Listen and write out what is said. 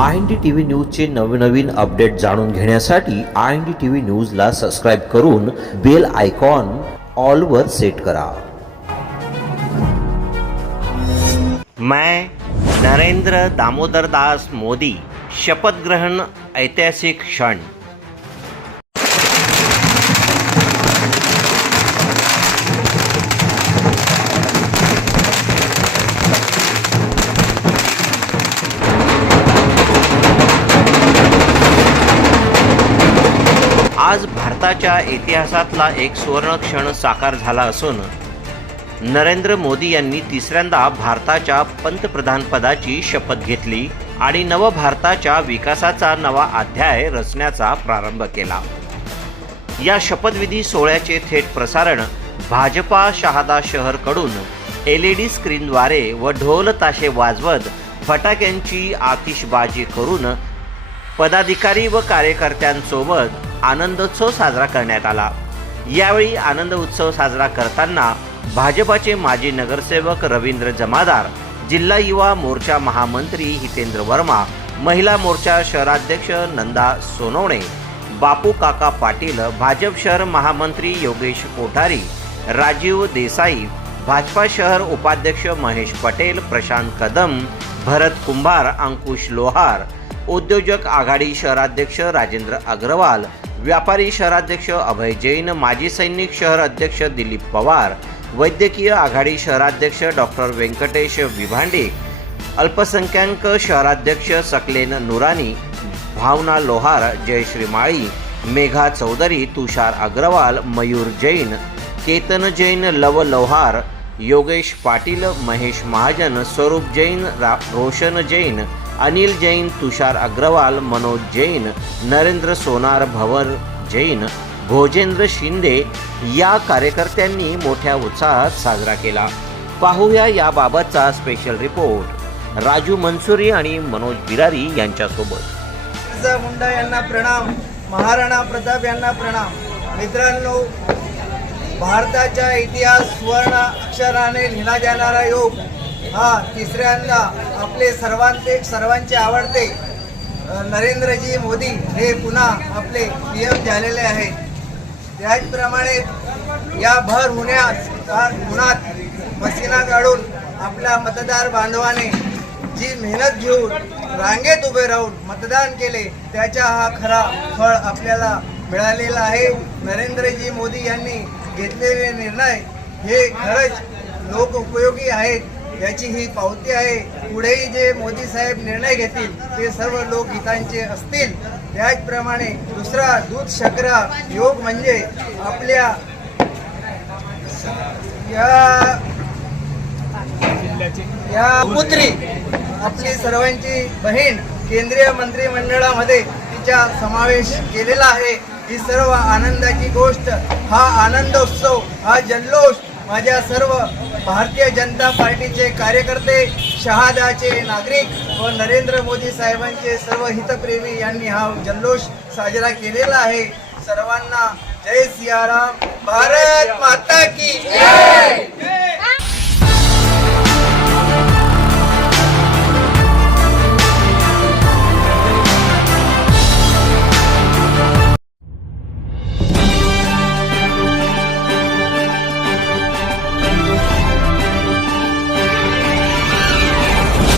I N D T V न्यूजचे नवनवीन update जाणून घेण्यासाठी I N D T V न्यूजला सबस्क्राईब करून बेल आयकॉन ऑलवर सेट करा. मैं नरेंद्र दामोदर दास मोदी शपथ ग्रहण ऐतिहासिक क्षण। आज भारताच्या इतिहासातला एक सुवर्ण क्षण साकार झाला असून नरेंद्र मोदी यांनी तिसऱ्यांदा भारताच्या पंतप्रधानपदाची शपथ घेतली आणि नवभारताच्या विकासाचा नवा अध्याय रचण्याचा प्रारंभ केला. या शपथविधी सोहळ्याचे थेट प्रसारण भाजपा शहादा शहरकडून एल ई डी स्क्रीनद्वारे व ढोल ताशे वाजवत फटाक्यांची आतिषबाजी करून पदाधिकारी व कार्यकर्त्यांसोबत आनंदोत्सव साजरा करण्यात आला. यावेळी आनंद उत्सव साजरा करताना भाजपाचे माजी नगरसेवक रवींद्र जमादार जिल्हा युवा मोर्चा महामंत्री हितेंद्र वर्मा महिला मोर्चा शहराध्यक्ष नंदा सोनवणे बापू काका पाटील भाजप शहर महामंत्री योगेश कोठारी राजीव देसाई भाजपा शहर उपाध्यक्ष महेश पटेल प्रशांत कदम भरत कुंभार अंकुश लोहार उद्योजक आघाडी शहराध्यक्ष राजेंद्र अग्रवाल व्यापारी शहराध्यक्ष अभय जैन माजी सैनिक शहर अध्यक्ष दिलीप पवार वैद्यकीय आघाडी शहराध्यक्ष डॉक्टर व्यंकटेश विभांडे अल्पसंख्याक शहराध्यक्ष सकलेन नुरानी भावना लोहार जयश्री माळी मेघा चौधरी तुषार अग्रवाल मयूर जैन केतन जैन लव लोहार योगेश पाटील महेश महाजन स्वरूप जैन रा रोशन जैन अनिल जैन तुषार अग्रवाल मनोज जैन नरेंद्र सोनार भवर जैन भोजेंद्र शिंदे या कार्यकर्त्यांनी मोठ्या उत्साहात साजरा केला. पाहूया याबाबतचा स्पेशल रिपोर्ट राजू मनसुरी आणि मनोज बिरारी यांच्यासोबत. मुंडा यांना प्रणाम महाराणा प्रताप यांना प्रणाम. मित्रांनो भारताच्या इतिहास सुवर्ण अक्षराने लिहिला जाणारा योग हा तिसऱ्यांदा आपले सर्वांचे सर्वांचे आवडते नरेंद्रजी मोदी हे पुन्हा आपले पी एम झालेले आहेत. त्याचप्रमाणे या भर उन्हात उन्हात मसिना काढून आपल्या मतदार बांधवाने जी मेहनत घेऊन रांगेत उभे राहून मतदान केले त्याचा हा खरा फळ आपल्याला मिळालेला आहे. नरेंद्रजी मोदी यांनी घेतलेले निर्णय हे खरंच लोक उपयोगी आहेत. याची ही पावती आहे. पुढेही जे मोदी साहेब निर्णय घेतील ते सर्व लोक हितांचे असतील. त्याचप्रमाणे दुसरा दूध शकरा योग म्हणजे आपल्या या या पुत्री आपली सर्वांची बहीण केंद्रीय मंत्रिमंडळामध्ये तिचा समावेश केलेला आहे. ही सर्व आनंदाची गोष्ट हा आनंदोत्सव हा जल्लोष माझ्या सर्व भारतीय जनता पार्टीचे कार्यकर्ते शहादाचे नागरिक व नरेंद्र मोदी साहेबांचे सर्व हितप्रेमी यांनी हा जल्लोष साजरा केलेला आहे. सर्वांना जय सियाराम. भारत माता की जय!